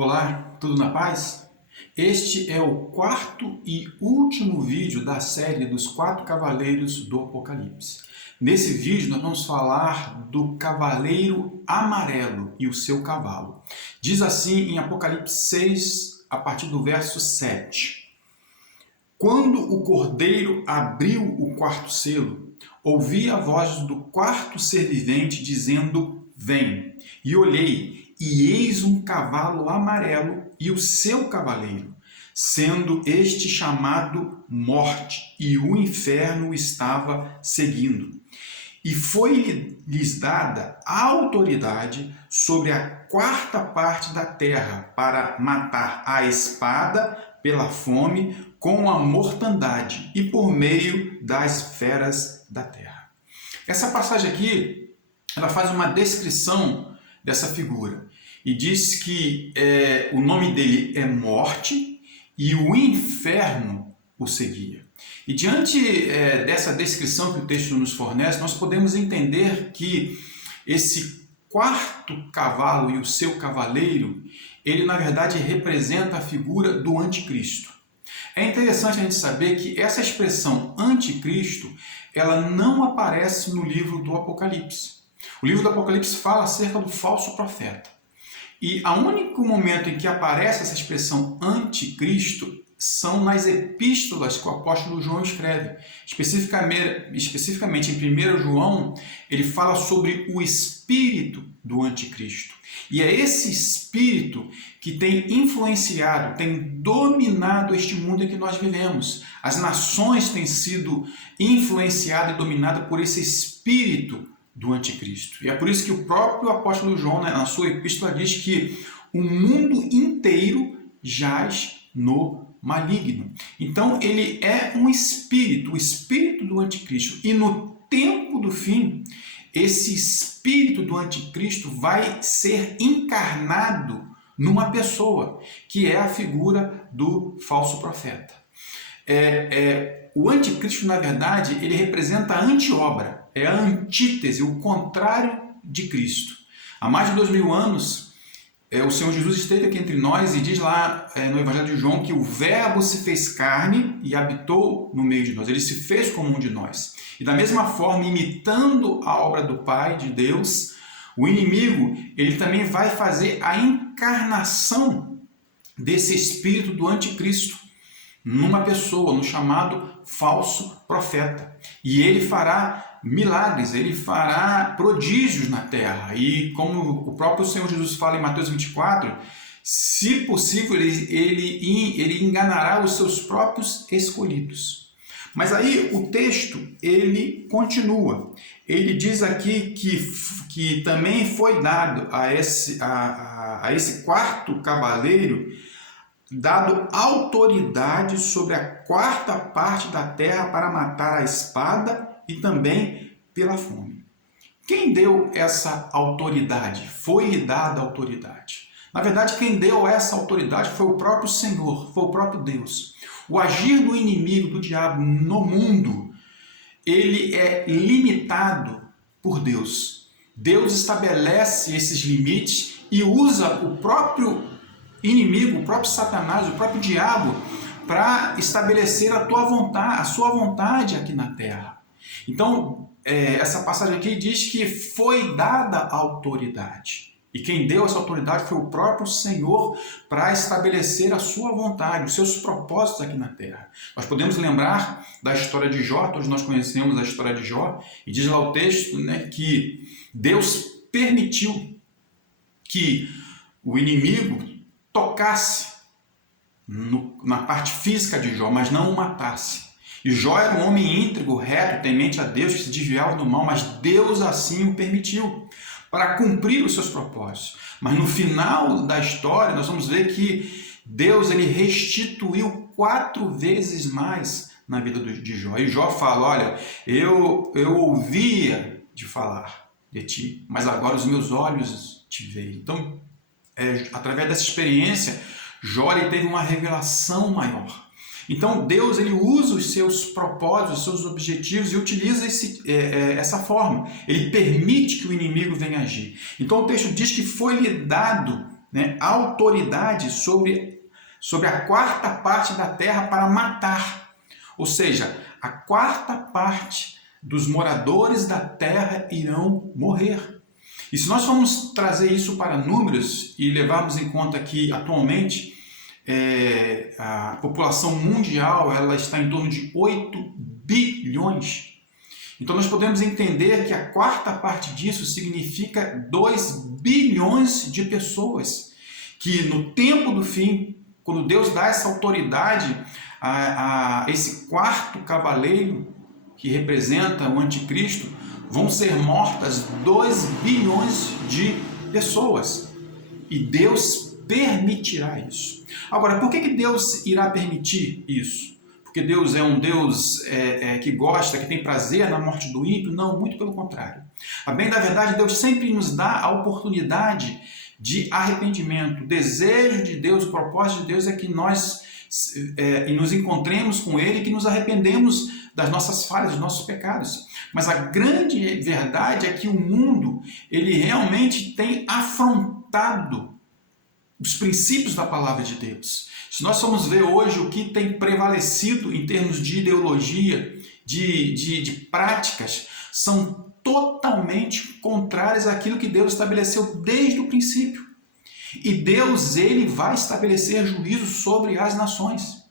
Olá, tudo na paz? Este é o quarto e último vídeo da série dos 4 cavaleiros do Apocalipse. Nesse vídeo nós vamos falar do cavaleiro amarelo e o seu cavalo. Diz assim em Apocalipse 6, a partir do verso 7. Quando o cordeiro abriu o quarto selo, ouvi a voz do quarto ser vivente dizendo: Vem! E olhei, e eis um cavalo amarelo e o seu cavaleiro, sendo este chamado Morte, e o inferno o estava seguindo. E foi-lhes dada a autoridade sobre a quarta parte da terra para matar a espada pela fome, com a mortandade e por meio das feras da terra. Essa passagem aqui, ela faz uma descrição dessa figura e diz que o nome dele é Morte e o inferno o seguia. E diante dessa descrição que o texto nos fornece, nós podemos entender que esse quarto cavalo e o seu cavaleiro, ele na verdade representa a figura do anticristo. É interessante a gente saber que essa expressão anticristo, ela não aparece no livro do Apocalipse. O livro do Apocalipse fala acerca do falso profeta. E o único momento em que aparece essa expressão anticristo são nas epístolas que o apóstolo João escreve. Especificamente em 1 João, ele fala sobre o espírito do anticristo. E é esse espírito que tem influenciado, tem dominado este mundo em que nós vivemos. As nações têm sido influenciadas e dominadas por esse espírito do anticristo. E é por isso que o próprio apóstolo João, na sua epístola, diz que o mundo inteiro jaz no maligno. Então ele é um espírito, o espírito do anticristo. E no tempo do fim, esse espírito do anticristo vai ser encarnado numa pessoa, que é a figura do falso profeta. O anticristo, na verdade, ele representa a anti-obra, é a antítese, o contrário de Cristo. Há mais de 2000 anos, o Senhor Jesus esteve aqui entre nós e diz lá no Evangelho de João que o Verbo se fez carne e habitou no meio de nós. Ele se fez como um de nós. E da mesma forma, imitando a obra do Pai, de Deus, o inimigo, ele também vai fazer a encarnação desse espírito do anticristo numa pessoa, no chamado falso profeta. E ele fará milagres, ele fará prodígios na terra. E como o próprio Senhor Jesus fala em Mateus 24, se possível, ele enganará os seus próprios escolhidos. Mas aí o texto, ele continua. Ele diz aqui que também foi dado a esse quarto cavaleiro, dado autoridade sobre a quarta parte da terra para matar a espada e também pela fome. Quem deu essa autoridade? Foi-lhe dada autoridade. Na verdade, quem deu essa autoridade foi o próprio Senhor, foi o próprio Deus. O agir do inimigo, do diabo no mundo, ele é limitado por Deus. Deus estabelece esses limites e usa o próprio inimigo, o próprio Satanás, o próprio diabo, para estabelecer a sua vontade aqui na terra. Então, essa passagem aqui diz que foi dada a autoridade. E quem deu essa autoridade foi o próprio Senhor para estabelecer a sua vontade, os seus propósitos aqui na terra. Nós podemos lembrar da história de Jó, todos nós conhecemos a história de Jó, e diz lá o texto, que Deus permitiu que o inimigo tocasse na parte física de Jó, mas não o matasse. E Jó era um homem íntegro, reto, temente a Deus, que se desviava do mal, mas Deus assim o permitiu para cumprir os seus propósitos. Mas no final da história, nós vamos ver que Deus ele restituiu 4 vezes mais na vida de Jó. E Jó fala, olha, eu ouvia de falar de ti, mas agora os meus olhos te veem. Então, através dessa experiência, Jó ele teve uma revelação maior. Então Deus ele usa os seus propósitos, os seus objetivos e utiliza essa forma. Ele permite que o inimigo venha agir. Então o texto diz que foi-lhe dado né, autoridade sobre a quarta parte da terra para matar. Ou seja, a quarta parte dos moradores da terra irão morrer. E se nós formos trazer isso para números e levarmos em conta que atualmente a população mundial ela está em torno de 8 bilhões, então nós podemos entender que a quarta parte disso significa 2 bilhões de pessoas, que no tempo do fim, quando Deus dá essa autoridade a esse quarto cavaleiro, que representa o anticristo, vão ser mortas 2 bilhões de pessoas. E Deus permitirá isso. Agora, por que Deus irá permitir isso? Porque Deus é um Deus que gosta, que tem prazer na morte do ímpio? Não, muito pelo contrário. A bem da verdade, Deus sempre nos dá a oportunidade de arrependimento. O desejo de Deus, o propósito de Deus é que nós nos encontremos com Ele, que nos arrependemos das nossas falhas, dos nossos pecados. Mas a grande verdade é que o mundo, ele realmente tem afrontado os princípios da palavra de Deus. Se nós formos ver hoje o que tem prevalecido em termos de ideologia, de práticas, são totalmente contrárias àquilo que Deus estabeleceu desde o princípio. E Deus, ele vai estabelecer juízo sobre as nações.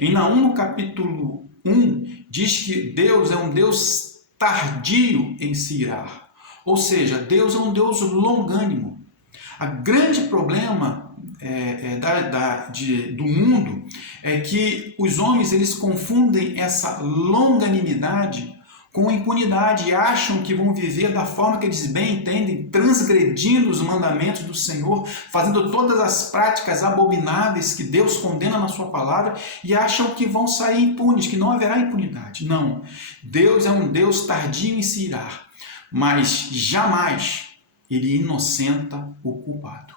Em Naum, no capítulo 1, diz que Deus é um Deus tardio em se irar. Ou seja, Deus é um Deus longânimo. O grande problema do mundo é que os homens eles confundem essa longanimidade com impunidade e acham que vão viver da forma que eles bem entendem, transgredindo os mandamentos do Senhor, fazendo todas as práticas abomináveis que Deus condena na sua palavra e acham que vão sair impunes, que não haverá impunidade. Não, Deus é um Deus tardio em se irar, mas jamais ele inocenta o culpado.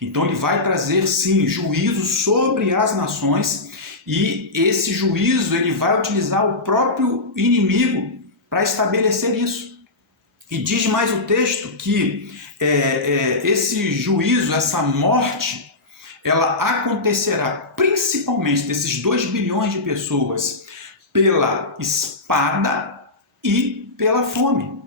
Então ele vai trazer sim juízo sobre as nações e esse juízo ele vai utilizar o próprio inimigo para estabelecer isso. E diz mais o texto que esse juízo, essa morte, ela acontecerá principalmente desses 2 bilhões de pessoas pela espada e pela fome.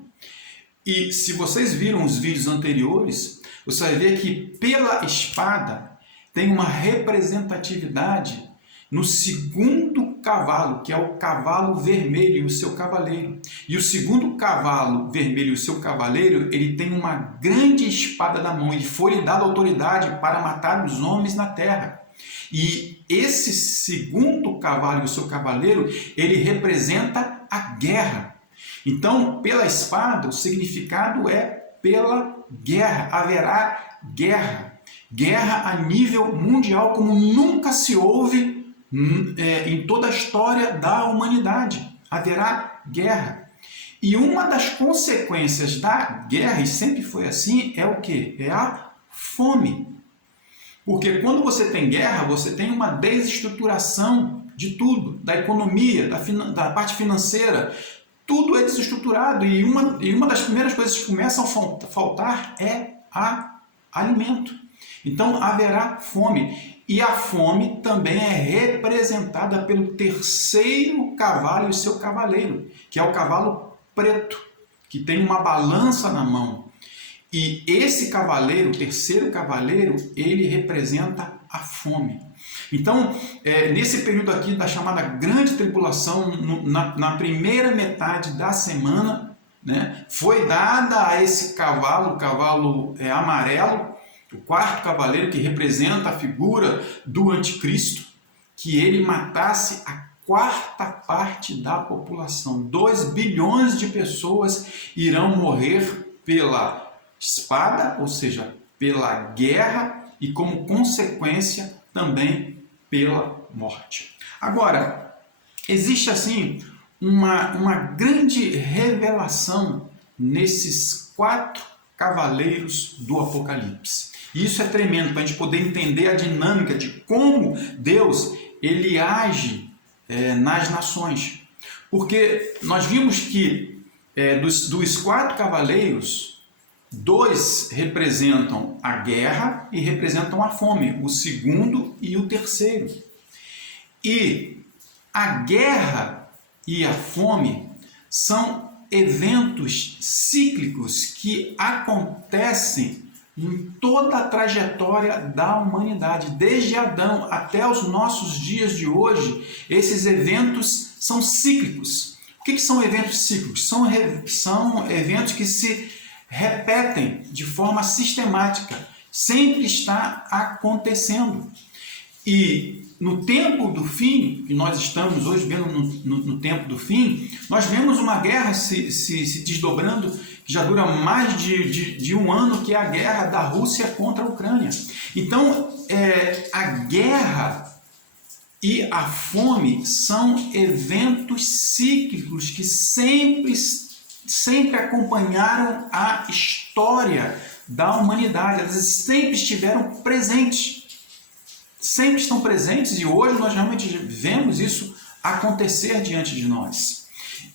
E se vocês viram os vídeos anteriores, você vai ver que pela espada tem uma representatividade no segundo cavalo, que é o cavalo vermelho e o seu cavaleiro. E o segundo cavalo vermelho e o seu cavaleiro, ele tem uma grande espada na mão e foi-lhe dada autoridade para matar os homens na terra. E esse segundo cavalo e o seu cavaleiro, ele representa a guerra. Então, pela espada, o significado é pela guerra. Haverá guerra. Guerra a nível mundial como nunca se houve em toda a história da humanidade. Haverá guerra. E uma das consequências da guerra, e sempre foi assim, é o quê? É a fome. Porque quando você tem guerra, você tem uma desestruturação de tudo, da economia, da parte financeira. Tudo é desestruturado e uma das primeiras coisas que começam a faltar é alimento. Então haverá fome. E a fome também é representada pelo terceiro cavalo e o seu cavaleiro, que é o cavalo preto, que tem uma balança na mão. E esse cavaleiro, o terceiro cavaleiro, ele representa a fome. Então, nesse período aqui da chamada Grande Tribulação, na primeira metade da semana, né, foi dada a esse cavalo, o cavalo amarelo, o quarto cavaleiro, que representa a figura do anticristo, que ele matasse a quarta parte da população. 2 bilhões de pessoas irão morrer pela espada, ou seja, pela guerra e como consequência também pela morte. Agora, existe assim uma grande revelação nesses 4 cavaleiros do Apocalipse. E isso é tremendo para a gente poder entender a dinâmica de como Deus ele age nas nações. Porque nós vimos que dos 4 cavaleiros, Dois representam a guerra e representam a fome, o segundo e o terceiro. E a guerra e a fome são eventos cíclicos que acontecem em toda a trajetória da humanidade, desde Adão até os nossos dias de hoje. Esses eventos são cíclicos. O que são eventos cíclicos? São eventos que se repetem de forma sistemática, sempre está acontecendo. E no tempo do fim, que nós estamos hoje vendo no tempo do fim, nós vemos uma guerra se desdobrando, que já dura mais de um ano, que é a guerra da Rússia contra a Ucrânia. Então, a guerra e a fome são eventos cíclicos que sempre acompanharam a história da humanidade. Elas sempre estiveram presentes. Sempre estão presentes e hoje nós realmente vemos isso acontecer diante de nós.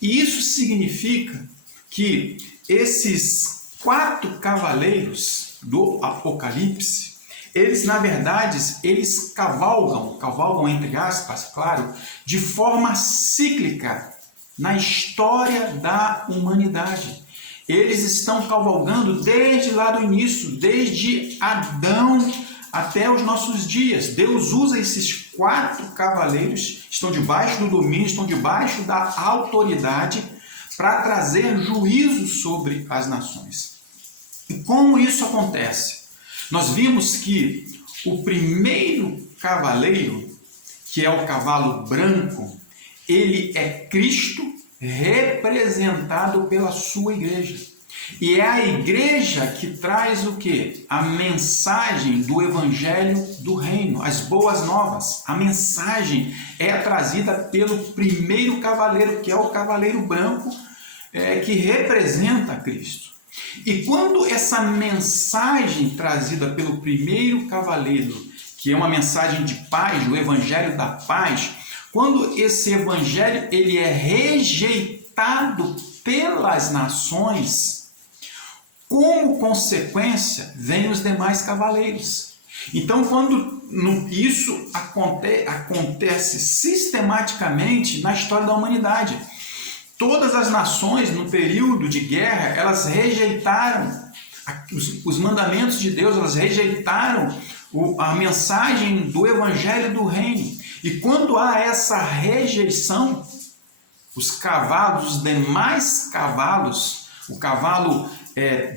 E isso significa que esses 4 cavaleiros do Apocalipse, eles na verdade, eles cavalgam entre aspas, claro, de forma cíclica na história da humanidade. Eles estão cavalgando desde lá do início, desde Adão até os nossos dias. Deus usa esses 4 cavaleiros, estão debaixo do domínio, estão debaixo da autoridade para trazer juízo sobre as nações. E como isso acontece? Nós vimos que o primeiro cavaleiro, que é o cavalo branco, ele é Cristo representado pela sua igreja. E é a igreja que traz o quê? A mensagem do evangelho do reino, as boas novas. A mensagem é trazida pelo primeiro cavaleiro, que é o cavaleiro branco, que representa Cristo. E quando essa mensagem trazida pelo primeiro cavaleiro, que é uma mensagem de paz, o evangelho da paz, quando esse evangelho ele é rejeitado pelas nações, como consequência, vêm os demais cavaleiros. Então, quando isso acontece sistematicamente na história da humanidade, todas as nações, no período de guerra, elas rejeitaram os mandamentos de Deus, elas rejeitaram a mensagem do evangelho do reino. E quando há essa rejeição, os cavalos, os demais cavalos, o cavalo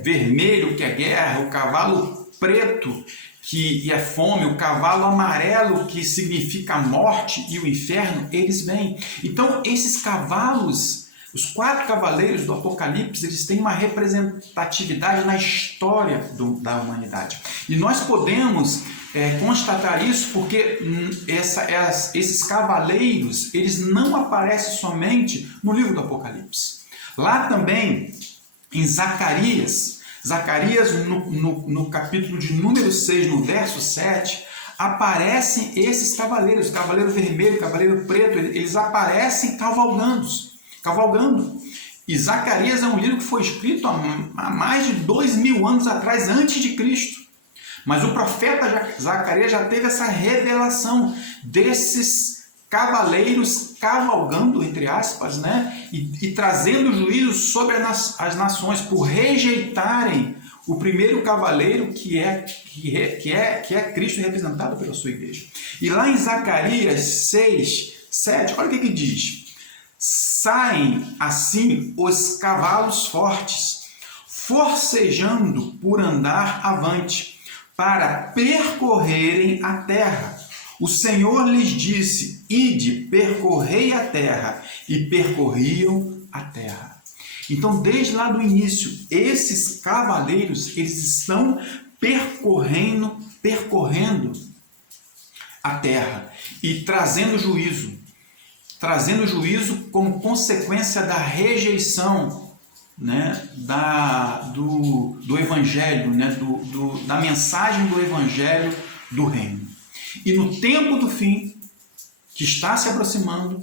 vermelho, que é guerra, o cavalo preto, que é fome, o cavalo amarelo, que significa a morte e o inferno, eles vêm. Então, esses cavalos, os 4 cavaleiros do Apocalipse, eles têm uma representatividade na história da humanidade. E nós podemos constatar isso porque esses cavaleiros, eles não aparecem somente no livro do Apocalipse. Lá também, em Zacarias, no capítulo de número 6, no verso 7, aparecem esses cavaleiros, cavaleiro vermelho, cavaleiro preto, eles aparecem cavalgando. E Zacarias é um livro que foi escrito há mais de 2000 anos atrás, antes de Cristo. Mas o profeta Zacarias já teve essa revelação desses cavaleiros cavalgando, entre aspas, né? e trazendo juízo sobre as nações por rejeitarem o primeiro cavaleiro que é Cristo representado pela sua igreja. E lá em Zacarias 6, 7, olha o que diz: saem assim os cavalos fortes, forcejando por andar avante, para percorrerem a terra. O Senhor lhes disse: ide, percorrei a terra, e percorriam a terra. Então, desde lá do início, esses cavaleiros, eles estão percorrendo a terra e trazendo juízo como consequência da rejeição, né, do evangelho, né, da mensagem do evangelho do reino. E no tempo do fim, que está se aproximando,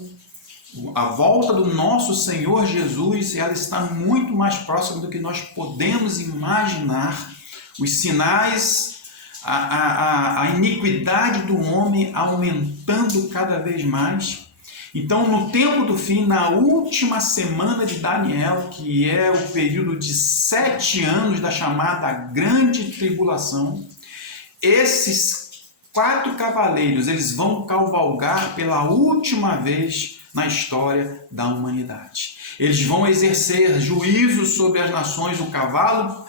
A volta do nosso Senhor Jesus, ela está muito mais próxima do que nós podemos imaginar. Os sinais, a iniquidade do homem aumentando cada vez mais. Então, no tempo do fim, na última semana de Daniel, que é o período de 7 anos da chamada Grande Tribulação, esses 4 cavaleiros, eles vão cavalgar pela última vez na história da humanidade. Eles vão exercer juízo sobre as nações, o cavalo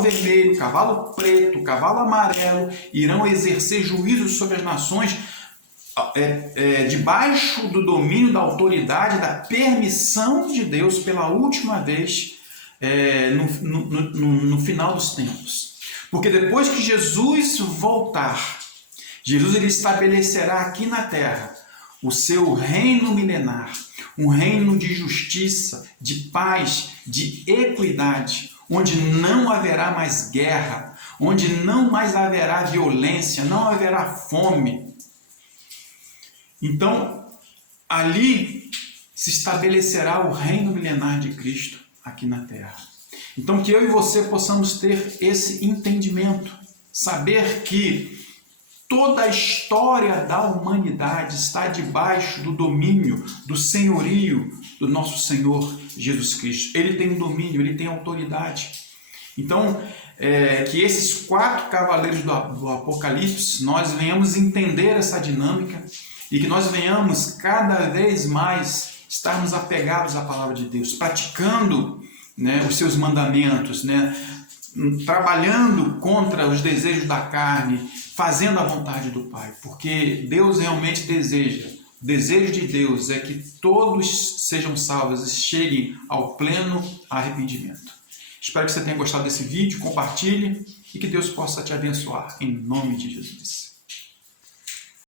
vermelho, o cavalo preto, o cavalo amarelo, irão exercer juízo sobre as nações debaixo do domínio da autoridade, da permissão de Deus pela última vez no final dos tempos. Porque depois que Jesus voltar, Jesus ele estabelecerá aqui na terra o seu reino milenar, um reino de justiça, de paz, de equidade, onde não haverá mais guerra, onde não mais haverá violência, não haverá fome. Então, ali se estabelecerá o reino milenar de Cristo aqui na terra. Então, que eu e você possamos ter esse entendimento, saber que toda a história da humanidade está debaixo do domínio, do senhorio do nosso Senhor Jesus Cristo. Ele tem um domínio, ele tem autoridade. Então, que esses 4 cavaleiros do Apocalipse, nós venhamos entender essa dinâmica e que nós venhamos cada vez mais estarmos apegados à palavra de Deus, praticando, né, os seus mandamentos, né, trabalhando contra os desejos da carne, fazendo a vontade do Pai, porque Deus realmente deseja. O desejo de Deus é que todos sejam salvos e cheguem ao pleno arrependimento. Espero que você tenha gostado desse vídeo, compartilhe e que Deus possa te abençoar, em nome de Jesus.